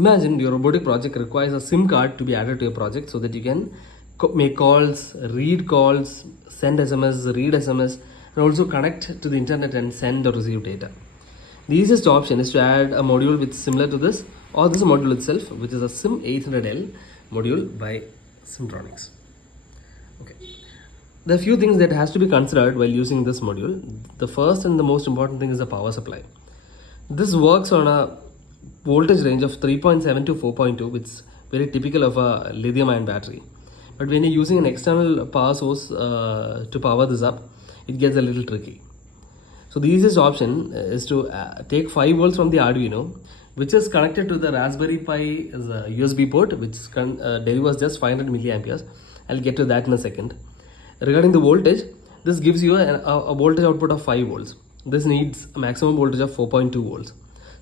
Imagine your robotic project requires a SIM card to be added to your project so that you can make calls, read calls, send SMS, read SMS, and also connect to the internet and send or receive data. The easiest option is to add a module which is similar to this, or this module itself, which is a SIM 800L module by Simtronics. Okay. There are few things that has to be considered while using this module. The first and the most important thing is the power supply. This works on a voltage range of 3.7 to 4.2, which is very typical of a lithium-ion battery. But when you're using an external power source to power this up, it gets a little tricky. So the easiest option is to take 5 volts from the Arduino, which is connected to the Raspberry Pi as a USB port, which delivers just 500 milliamperes. I'll get to that in a second. Regarding the voltage, this gives you a voltage output of 5 volts. This needs a maximum voltage of 4.2 volts.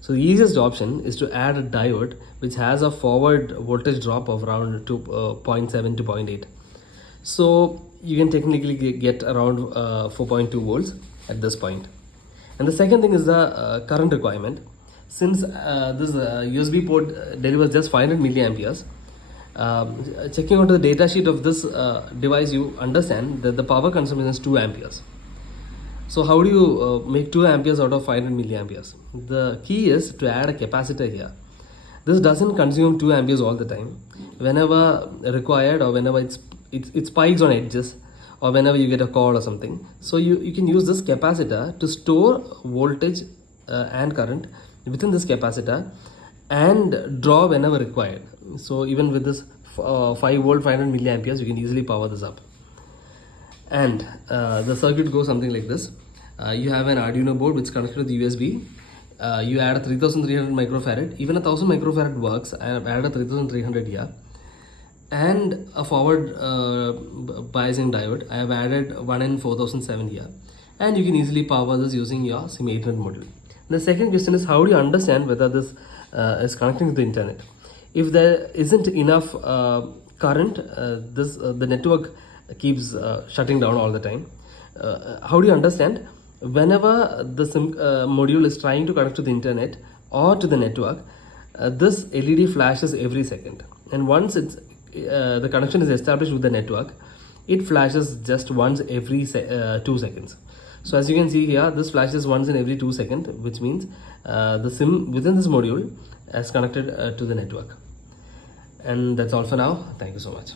So the easiest option is to add a diode which has a forward voltage drop of around 0.7 to 0.8. So you can technically get around 4.2 volts at this point. And the second thing is the current requirement. Since this USB port delivers just 500 milliamperes, checking onto the data sheet of this device, you understand that the power consumption is 2 amperes. So how do you make 2 amperes out of 500 milliamperes? The key is to add a capacitor here. This doesn't consume 2 amperes all the time. Whenever required, or whenever it spikes on edges, or whenever you get a call or something, so you can use this capacitor to store voltage and current within this capacitor and draw whenever required. So even with this 5 volt 500 milliamperes, you can easily power this up. And the circuit goes something like this. You have an Arduino board which is connected to the USB. You add a 3300 microfarad. Even a 1000 microfarad works. I have added a 3300 here. And a forward biasing diode. I have added 1N4007 here. And you can easily power this using your SIM 800 module. The second question is, how do you understand whether this is connecting to the internet? If there isn't enough current, the network keeps shutting down all the time. How do you understand? Whenever the SIM module is trying to connect to the internet or to the network, this LED flashes every second. And once the connection is established with the network, it flashes just once every 2 seconds. So as you can see here, this flashes once in every 2 seconds, which means the SIM within this module is connected to the network. And that's all for now. Thank you so much.